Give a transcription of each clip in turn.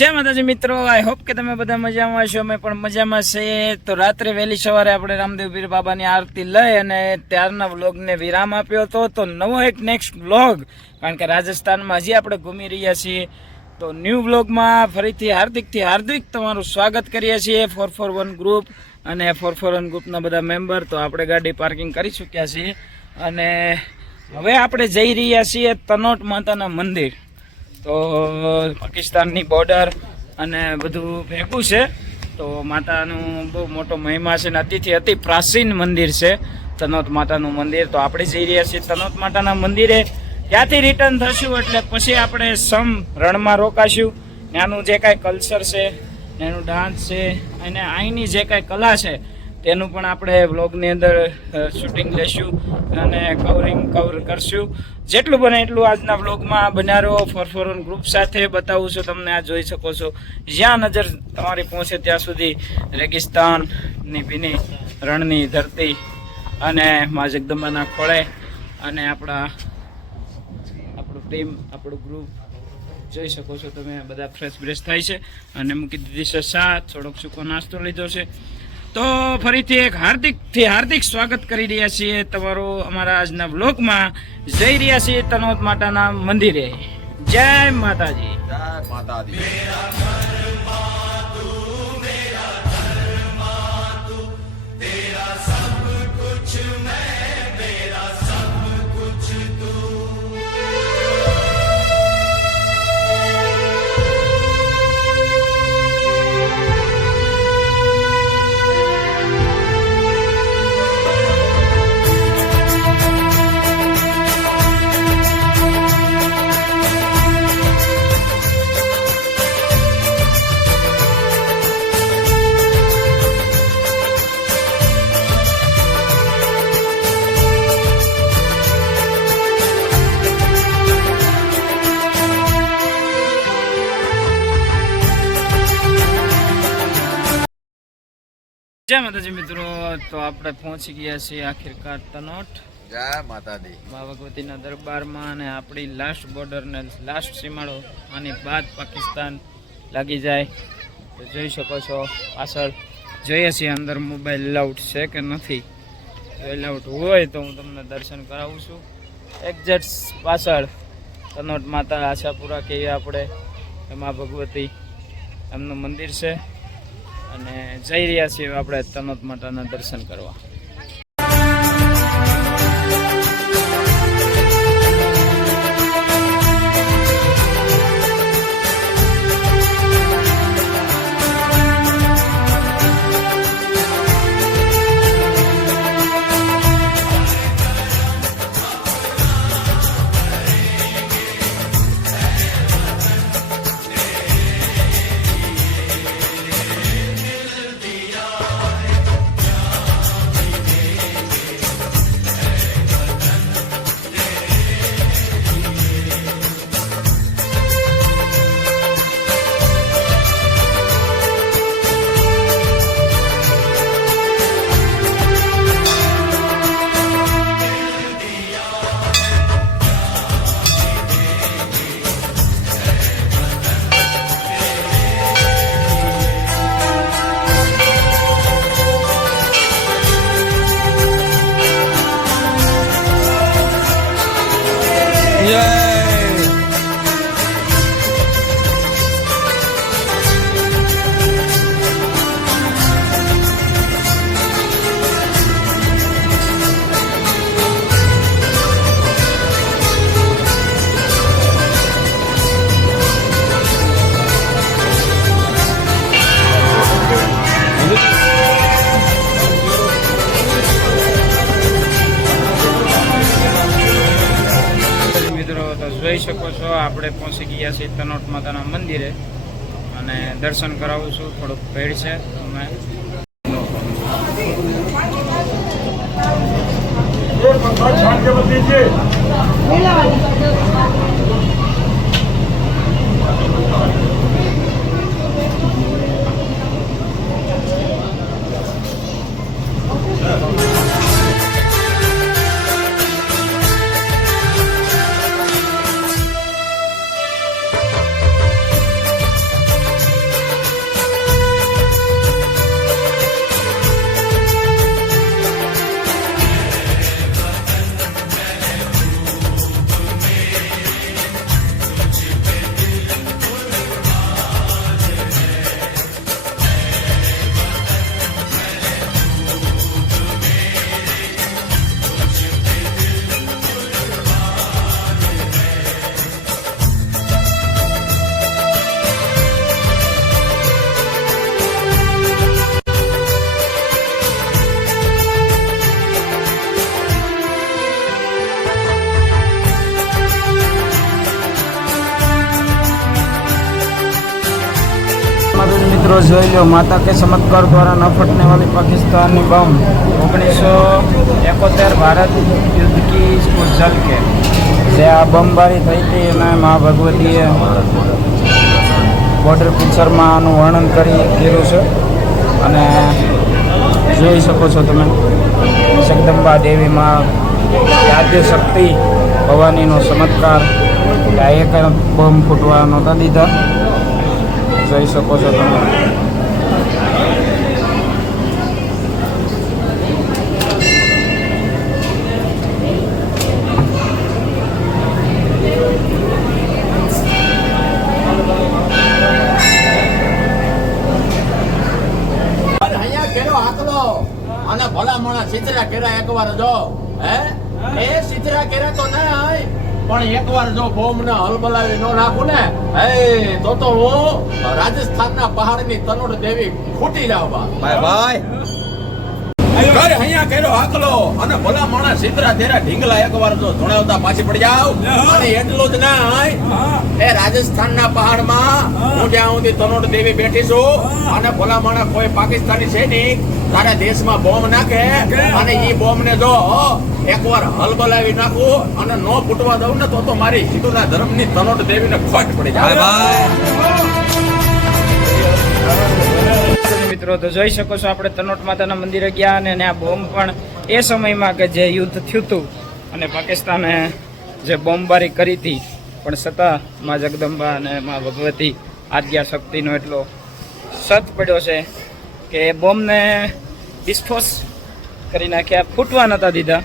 જય માતાજી મિત્રો, આઈ હોપ કે તમે બધા મજામાં હશો. અમે પણ મજામાં છીએ. તો રાત્રે વહેલી સવારે આપણે રામદેવ પીર બાબાની આરતી લઈ અને ત્યારના વ્લોગને વિરામ આપ્યો હતો. તો નવો એક નેક્સ્ટ વ્લોગ, કારણ કે રાજસ્થાનમાં હજી આપણે ઘૂમી રહ્યા છીએ. તો ન્યૂ વ્લોગમાં ફરીથી હાર્દિક તમારું સ્વાગત કરીએ છીએ. 441 ગ્રુપ અને 441 ગ્રુપના બધા મેમ્બર. તો આપણે ગાડી પાર્કિંગ કરી ચૂક્યા છીએ અને હવે આપણે જઈ રહ્યા છીએ તનોટ માતાના મંદિર. તો પાકિસ્તાનની બોર્ડર અને બધું ભેગું છે. તો માતાનું બહુ મોટો મહિમા છે ને અતિ પ્રાચીન મંદિર છે તનોટ માતાનું મંદિર. તો આપણે જઈ રહ્યા છીએ તનોટ માતાના મંદિરે. ત્યાંથી રિટર્ન થશું એટલે પછી આપણે રણમાં રોકાશું. ત્યાંનું જે કાંઈ કલ્ચર છે, એનું ડાન્સ છે અને અહીંની જે કાંઈ કલા છે તેનું પણ આપણે વ્લોગની અંદર શૂટિંગ લેશું અને કવર કરશું. જેટલું બને એટલું આજના વ્લોગમાં બનારો 441 ગ્રુપ સાથે બતાવું છું તમને. આ જોઈ શકો છો, જ્યાં નજર તમારી પહોંચે ત્યાં સુધી રેગિસ્તાનની ભીની રણની ધરતી અને મા જગદંબાના ખોળે અને આપણું પ્રેમ, આપણું ગ્રુપ જોઈ શકો છો તમે. બધા ફ્રેશ થાય છે અને મૂકી દીધી છે સાથ, થોડોક સૂકો નાસ્તો લીધો છે. તો ફરીથી એક હાર્દિક સ્વાગત કરી રહ્યા છીએ તમારું અમારા આજના વ્લોગમાં. જઈ રહ્યા છીએ તનોટ માતાના મંદિરે. જય માતાજી. જય માતાજી. જય માતાજી મિત્રો, તો આપણે પહોંચી ગયા છીએ આખિરકાર તનોટ. જય માતાજી. મા ભગવતીના દરબારમાં અને આપણી લાસ્ટ બોર્ડર ને લાસ્ટ સીમાડો આની બાદ પાકિસ્તાન લાગી જાય. તો જોઈ શકો છો પાછળ જોઈએ છીએ અંદર મોબાઈલ એલાઉડ છે કે નથી. જો એલાઉડ હોય તો હું તમને દર્શન કરાવું છું. એક્ઝેક્ટ પાછળ તનોટ માતા આશાપુરા કહીએ આપણે, મા ભગવતી એમનું મંદિર છે અને જઈ રહ્યા છીએ આપણે તનોટ માતાના દર્શન કરવા. જોઈ શકો છો આપણે પહોંચી ગયા છીએ તનોટ માતાના મંદિરે અને દર્શન કરાવું છું. થોડુંક ભીડ છે તમે માતા મિત્રો જોઈ લો, માતા કે ચमत्कार द्वारा न फटने वाली पाकिस्तानी बम 1971 भारत युद्ध की इसको जल के જે આ બમબારી થઈ હતી અને મા ભગવતીએ બોર્ડર પિક્ચરમાં આનું વર્ણન કર્યું છે. અને જોઈ શકો છો તમે જગદંબા દેવીમાં આદ્ય શક્તિ ભવાનીનો ચમત્કાર. આ એક બોમ્બ ફૂટવા નહોતા દીધા, જોઈ શકો છો તમે. અને ભલા મોણા સિતરા કેરા એકવાર જો હે એ સિતરા કેરા તો ના હોય પણ એકવાર જો બોમ્બ ને હલબલાવી નો નાખું ને તો હું રાજસ્થાનના પહાડની તનોડ દેવી ફૂટી જાવ ભાઈ ઘર અહીંયા કેરો હાકલો અને ભલા માણા સિતરા તેરા ઢીંગલા એકવાર જો ધોણાવતા પાછી પડી જાવ. અને એટલું જ ના એ રાજસ્થાનના પહાડમાં હું જ્યાં સુધી તનોડ દેવી બેઠી છું અને ભલા માણા કોઈ પાકિસ્તાની સૈનિક તારા દેશમાં બોમ્બ નાખે અને ઈ બોમ્બ ને જો એકવાર હલબલાવી નાખું અને નો ફૂટવા દઉં ને તો મારી હિન્દુના ધર્મની તનોડ દેવીને ખોટ પડી જાય. મિત્રો તો જોઈ શકો છો આપણે તનોટ માતાના મંદિરે ગયા અને આ બોમ્બ પણ એ સમયમાં કે જે યુદ્ધ થયું હતું અને પાકિસ્તાને જે બોમ્બબારી કરી હતી પણ છતાં મા જગદંબા અને મા ભગવતી આદ્યા શક્તિનો એટલો સત પડ્યો છે કે એ બોમ્બને ડિસ્ફોસ કરી નાખ્યા, ફૂટવા નહોતા દીધા.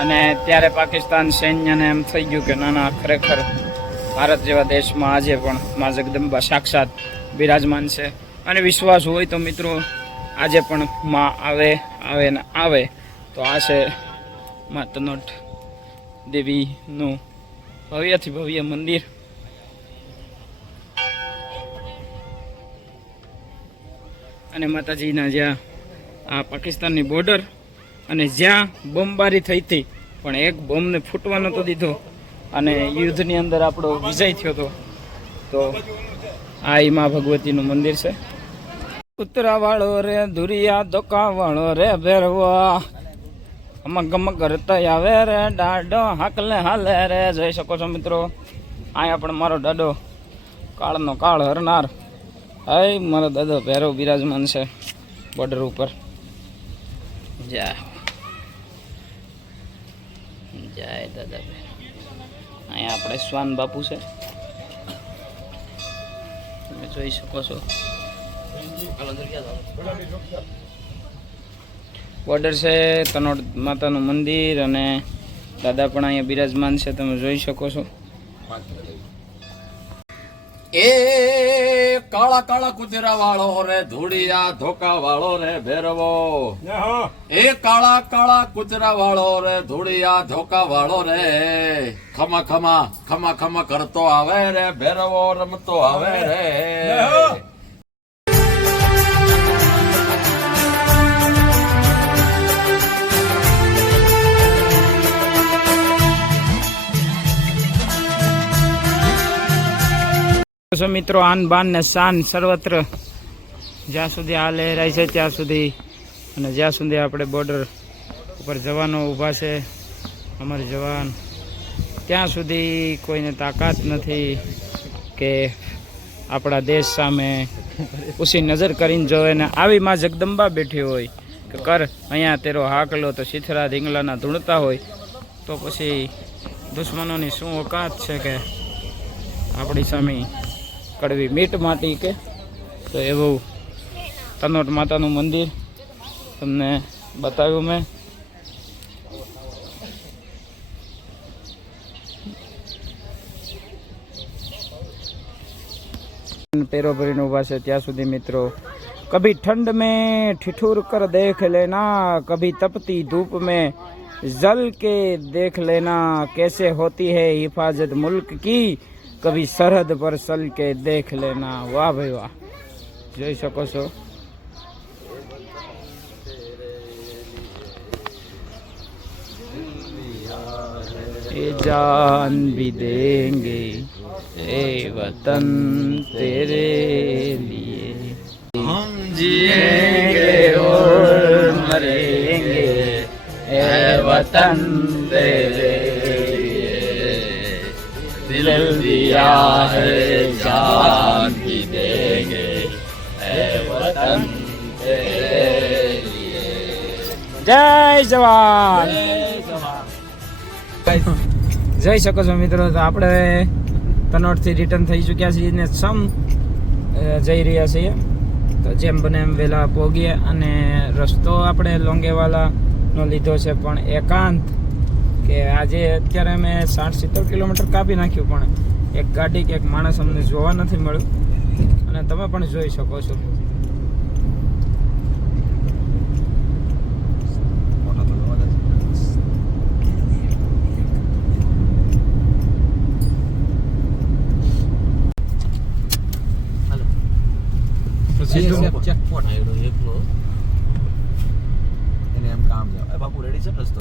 અને ત્યારે પાકિસ્તાન સૈન્યને એમ થઈ ગયું કે ના ખરેખર ભારત જેવા દેશમાં આજે પણ મા જગદંબા સાક્ષાત બિરાજમાન છે. અને વિશ્વાસ હોય તો મિત્રો આજે પણ માં આવે ને આવે તો આ છે મા તનોટ દેવીનું ભવ્યથી ભવ્ય મંદિર. અને માતાજીના જ્યાં આ પાકિસ્તાનની બોર્ડર અને જ્યાં બોમ્બબારી થઈ હતી પણ એક બોમ્બને ફૂટવા નહોતો દીધો અને યુદ્ધની અંદર આપણો વિજય થયો હતો. તો આ ઈ મા ભગવતીનું મંદિર છે. ઉતરા વાળો રે ધુરિયા ધોકા વાળો રે ભેરવા અમગ કરતા આવે રે દાડો હાકલે હાલે રે. જોઈ શકો છો મિત્રો અહીંયા પણ મારો દાદો કાળનો કાળ હરનાર હાય મારો દાદો ભેરવ બિરાજમાન છે બોર્ડર ઉપર. જય જય દાદા. અહીંયા આપણે શ્વાન બાપુ છે, તમે જોઈ શકો છો. બોર્ડર છે, તનોડ માતાનું મંદિર અને દાદા પણ અહીંયા બિરાજમાન છે, તમે જોઈ શકો છો. એ કાળા કાળા કુતરા વાળો રે ધૂળિયા ધોકા વાળો રે ભેરવો. એ કાળા કાળા કુતરા વાળો રે ધૂળિયા ધોકા વાળો રે ખમા ખમા ખમા ખમા કરતો આવે રે ભેરવો રમતો આવે રે. મિત્રો આન બાન ને શાન સર્વત્ર જ્યાં સુધી આ લહેરાય છે ત્યાં સુધી અને જ્યાં સુધી આપણે બોર્ડર ઉપર જવાનો ઊભા છે અમારા જવાન ત્યાં સુધી કોઈને તાકાત નથી કે આપણા દેશ સામે ઉસી નજર કરીને જોવે. ને આવી માં જગદંબા બેઠી હોય કે કર અહીંયા તેરો હાકલો તો શીથરા રીંગલાના ધૂણતા હોય તો પછી દુશ્મનોની શું ઓકાત છે કે આપણી સામે કડવી મીટ માટી કે. તો એવું તનોટ માતાનું મંદિર તમને બતાવ્યું મેં. પેરો ભરીને ઊભા છે ત્યાં સુધી મિત્રો કભી ઠંડ में ठिठुर कर देख लेना, कभी तपती धूप में जल के देख लेना, कैसे होती है हिफाजत मुल्क की, कभी सरहद पर चल के देख लेना. वाह भाई वाह, જોઈ શકો છો. એ જાન भी देंगे ए वतन तेरे लिए. जिएंगे और मरेंगे ए वतन तेरे लिए दिल दिया है जान भी देंगे ए वतन तेरे लिए जय जवान જઈ શકો છો મિત્રો. તો આપણે તનોટથી રિટર્ન થઈ ચૂક્યા છીએ ને જઈ રહ્યા છીએ. તો જેમ બને એમ વહેલા પહોંચીએ. અને રસ્તો આપણે લોંગેવાલાનો લીધો છે પણ એકાંત કે આજે અત્યારે અમે 60-70 કિલોમીટર કાપી નાખ્યું પણ એક ગાડી કે એક માણસ અમને જોવા નથી મળ્યું. અને તમે પણ જોઈ શકો છો. ચેકપોન્ટ આવ્યો એકલો એને એમ કામ છે બાપુ રેડી છે રસ્તો